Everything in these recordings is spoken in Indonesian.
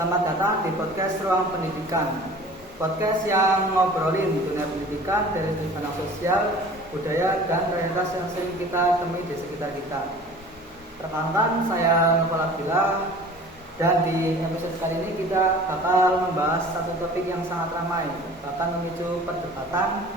Selamat datang di podcast Ruang Pendidikan. Podcast yang ngobrolin dunia pendidikan dari sudut pandang sosial, budaya, dan realitas yang sering kita temui di sekitar kita. Perkenalkan, saya Nopal Abdillah, dan di episode kali ini kita bakal membahas satu topik yang sangat ramai, bahkan memicu perdebatan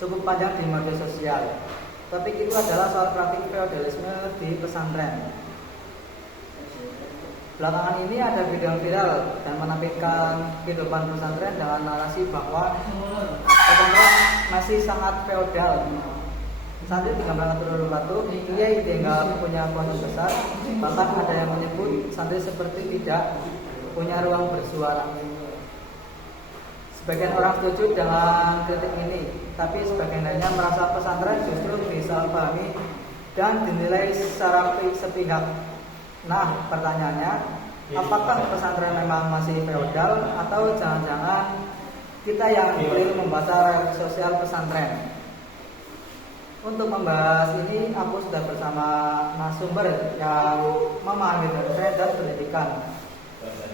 cukup panjang di media sosial. Topik itu adalah soal praktik feodalisme di pesantren. Belakangan ini ada video viral dan menampilkan kehidupan pesantren dengan narasi bahwa pesantren masih sangat feodal. Santri digambarkan turun batu, kiai tinggal punya kuasa besar, bahkan ada yang menyebut santri seperti tidak punya ruang bersuara. Sebagian orang setuju dengan kritik ini, tapi sebagian lainnya merasa pesantren justru disalahpahami dan dinilai secara sepihak. Nah, pertanyaannya, apakah pesantren memang masih feodal atau jangan-jangan kita yang keliru membaca sosial pesantren? Untuk membahas ini, aku sudah bersama narasumber yang memahami tren dan pendidikan.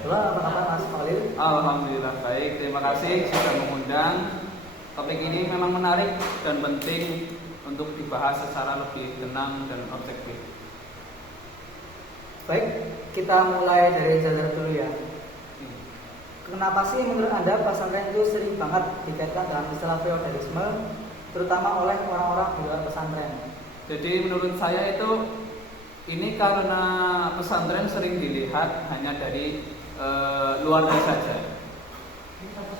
Halo, apa kabar Mas Khalil? Alhamdulillah baik, terima kasih sudah mengundang. Topik ini memang menarik dan penting untuk dibahas secara lebih tenang dan objektif. Baik, kita mulai dari jalur dulu ya. Kenapa sih menurut Anda pesantren itu sering banget dikaitkan dengan istilah feodalisme, terutama oleh orang-orang di luar pesantren? Jadi menurut saya itu ini karena pesantren sering dilihat hanya dari luarnya saja.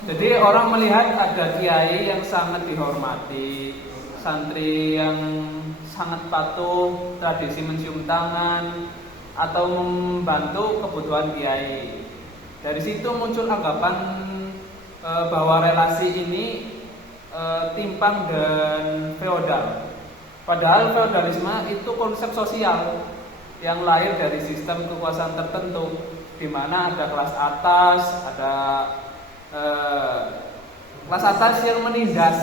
Jadi orang melihat ada kiai yang sangat dihormati, santri yang sangat patuh, tradisi mencium tangan atau membantu kebutuhan kiai. Dari situ muncul anggapan bahwa relasi ini timpang dan feodal. Padahal feodalisme itu konsep sosial yang lahir dari sistem kekuasaan tertentu, di mana ada kelas atas, ada kelas atas yang menindas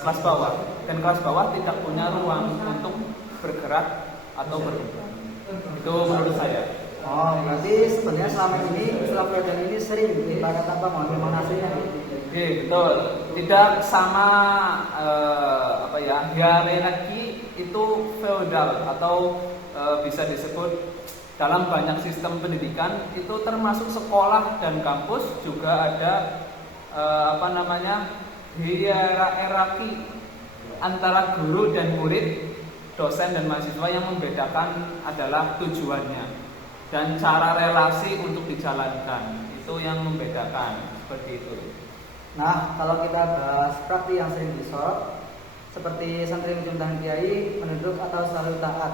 kelas bawah, dan kelas bawah tidak punya ruang untuk bergerak atau berkembang. Itu menurut saya. Oh, berarti sebenarnya selama ini istilah feodal ini sering dipakai tanpa mengenal aslinya. Betul. Tidak sama hierarki itu feodal atau bisa disebut dalam banyak sistem pendidikan itu termasuk sekolah dan kampus juga ada hierarki antara guru dan murid, dosen dan mahasiswa. Yang membedakan adalah tujuannya dan cara relasi untuk dijalankan, itu yang membedakan, seperti itu. Nah, kalau kita bahas praktik yang sering disorot seperti santri mencium tangan kiai, menunduk atau selalu taat,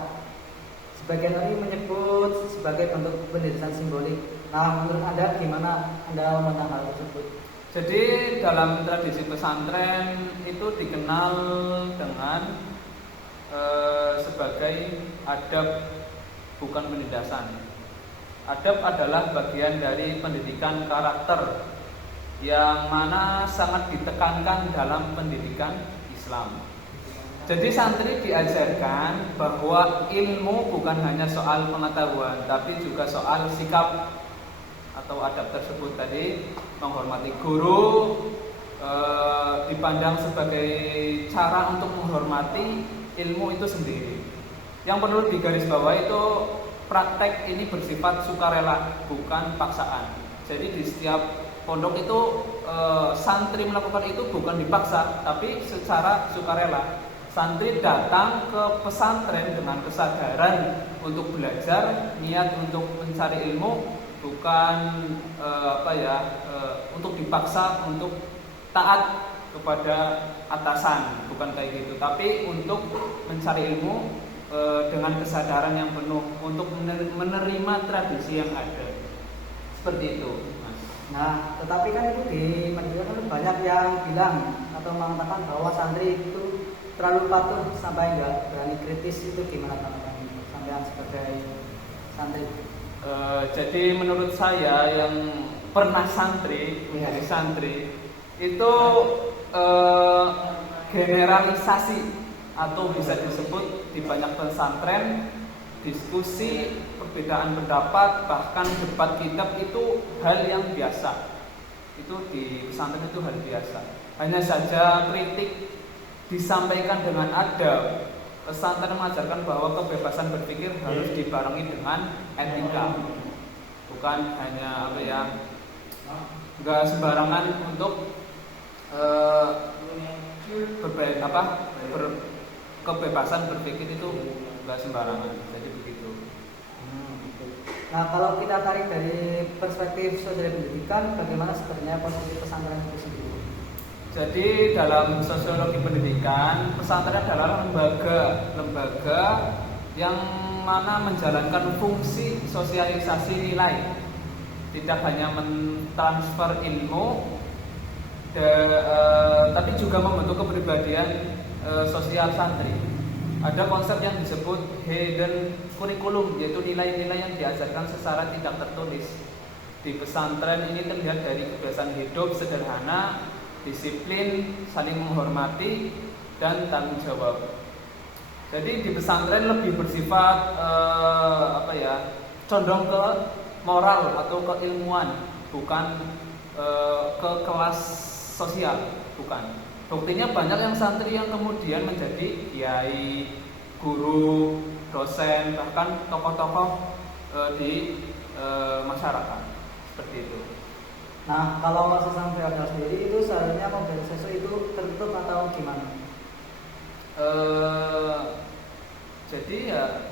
sebagian orang menyebut sebagai bentuk pendidikan simbolik. Nah, menurut Anda gimana Anda memandang hal tersebut? Jadi dalam tradisi pesantren itu dikenal dengan sebagai adab, bukan penindasan. Adab adalah bagian dari pendidikan karakter yang mana sangat ditekankan dalam pendidikan Islam. Jadi santri diajarkan bahwa ilmu bukan hanya soal pengetahuan, tapi juga soal sikap atau adab tersebut tadi. Menghormati guru dipandang sebagai cara untuk menghormati ilmu itu sendiri. Yang perlu digarisbawahi itu praktek ini bersifat sukarela, bukan paksaan. Jadi di setiap pondok itu santri melakukan itu bukan dipaksa, tapi secara sukarela. Santri datang ke pesantren dengan kesadaran untuk belajar, niat untuk mencari ilmu, bukan untuk dipaksa untuk taat kepada atasan, bukan kayak gitu, tapi untuk mencari ilmu dengan kesadaran yang penuh untuk menerima tradisi yang ada, seperti itu, Mas. Nah, tetapi kan itu di media kan banyak yang bilang atau mengatakan bahwa santri itu terlalu patuh sampai nggak berani kritis. Itu gimana tanggapan sampean sebagai santri? Jadi menurut saya yang pernah santri menjadi santri itu generalisasi atau bisa disebut di banyak pesantren diskusi, perbedaan pendapat, bahkan debat kitab itu hal yang biasa. Itu di pesantren itu hal biasa. Hanya saja kritik disampaikan dengan adab. Pesantren mengajarkan bahwa kebebasan berpikir harus dibarengi dengan etika. Bukan hanya enggak sembarangan untuk kebebasan berpikir itu enggak sembarangan. Jadi begitu. Nah, kalau kita tarik dari perspektif sosial pendidikan, bagaimana sebenarnya posisi pesantren itu sendiri? Jadi dalam sosiologi pendidikan, pesantren adalah lembaga yang mana menjalankan fungsi sosialisasi nilai, tidak hanya mentransfer ilmu, tapi juga membentuk kepribadian sosial santri. Ada konsep yang disebut hidden curriculum, yaitu nilai-nilai yang diajarkan secara tidak tertulis. Di pesantren ini terlihat dari kebiasaan hidup sederhana, disiplin, saling menghormati, dan tanggung jawab. Jadi di pesantren lebih bersifat condong ke moral atau keilmuan, bukan ke kelas sosial, bukan. Buktinya banyak yang santri yang kemudian menjadi kiai, guru, dosen, bahkan tokoh-tokoh di masyarakat, seperti itu. Nah, kalau sistem feodal sendiri itu seharusnya mobilisasi itu tertutup atau gimana? Jadi ya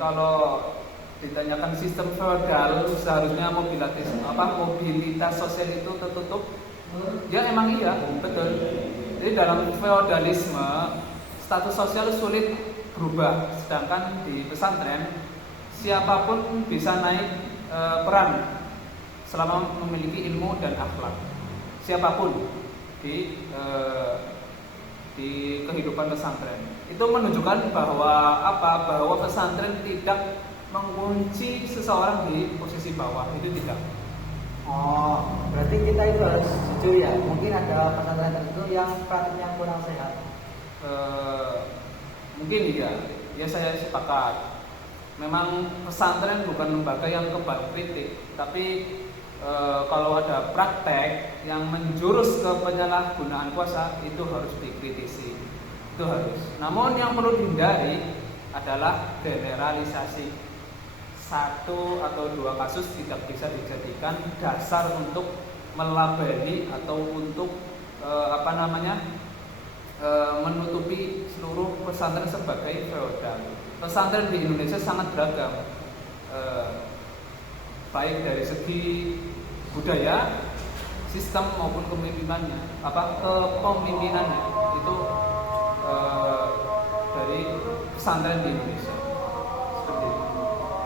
kalau ditanyakan sistem feodal seharusnya mobilitas sosial itu tertutup. Ya emang iya, betul. Jadi dalam feodalisme status sosial sulit berubah, sedangkan di pesantren siapapun bisa naik peran selama memiliki ilmu dan akhlak. Siapapun di kehidupan pesantren. Itu menunjukkan bahwa pesantren tidak mengunci seseorang di posisi bawah, itu tidak. Oh, berarti kita itu harus jujur ya. Mungkin ada pesantren tertentu yang praktiknya kurang sehat. Mungkin iya. Ya saya sepakat. Memang pesantren bukan lembaga yang kebal kritik, tapi kalau ada praktek yang menjurus ke penyalahgunaan kuasa itu harus dikritisi, itu harus. Namun yang perlu dihindari adalah generalisasi. Satu atau dua kasus tidak bisa dijadikan dasar untuk melabeli atau untuk menutupi seluruh pesantren sebagai feodal. Pesantren di Indonesia sangat beragam, baik dari segi budaya, sistem maupun kepemimpinannya itu dari pesantren di Indonesia. Seperti itu.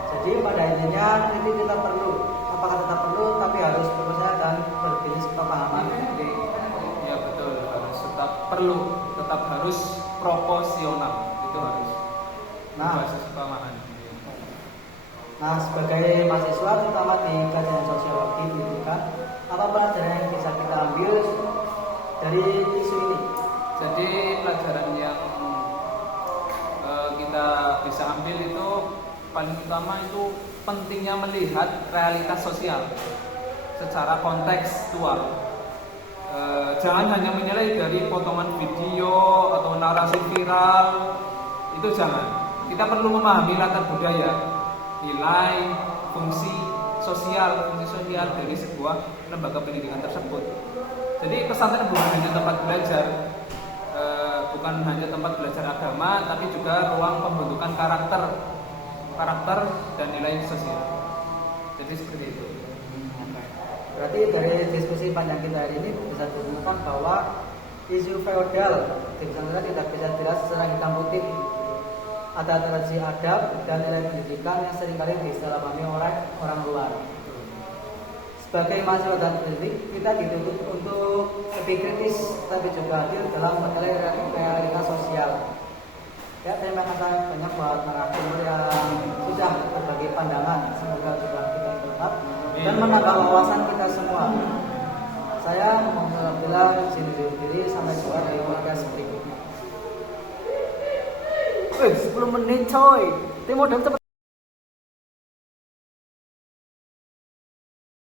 Jadi pada intinya kritik tetap perlu, apakah tetap perlu, tapi harus fokusnya dan berbasis pemahaman. Ya betul, harus tetap perlu, tetap harus proporsional, itu harus. Basis pemahaman. Nah, sebagai mahasiswa terutama di kajian sosiologi pendidikan, apa pelajaran yang bisa kita ambil dari isu ini? Jadi pelajaran yang kita bisa ambil itu paling utama itu pentingnya melihat realitas sosial secara kontekstual. Jangan hanya menilai dari potongan video atau narasi viral, itu jangan. Kita perlu memahami latar budaya, nilai, fungsi sosial dari sebuah lembaga pendidikan tersebut. Jadi pesantren bukan hanya tempat belajar, bukan hanya tempat belajar agama, tapi juga ruang pembentukan karakter dan nilai sosial. Jadi seperti itu. Berarti dari diskusi panjang kita hari ini bisa ditemukan bahwa isu feodal di pesantren tidak bisa dilihat secara hitam putih. Ada tradisi adab dan nilai pendidikan yang seringkali disalahpahami orang luar. Sebagai mahasiswa dan pendidik, kita dituntut untuk lebih kritis tapi juga adil dalam menilai realitas sosial. Ya, terima kasih banyak buat narasumber yang sudah berbagi pandangan. Semoga juga kita bermanfaat dan menambah wawasan kita semua. Saya Muhammad Abdullah diri, sampai jumpa di podcast berikutnya. 10 menit coy. Tim modal cepet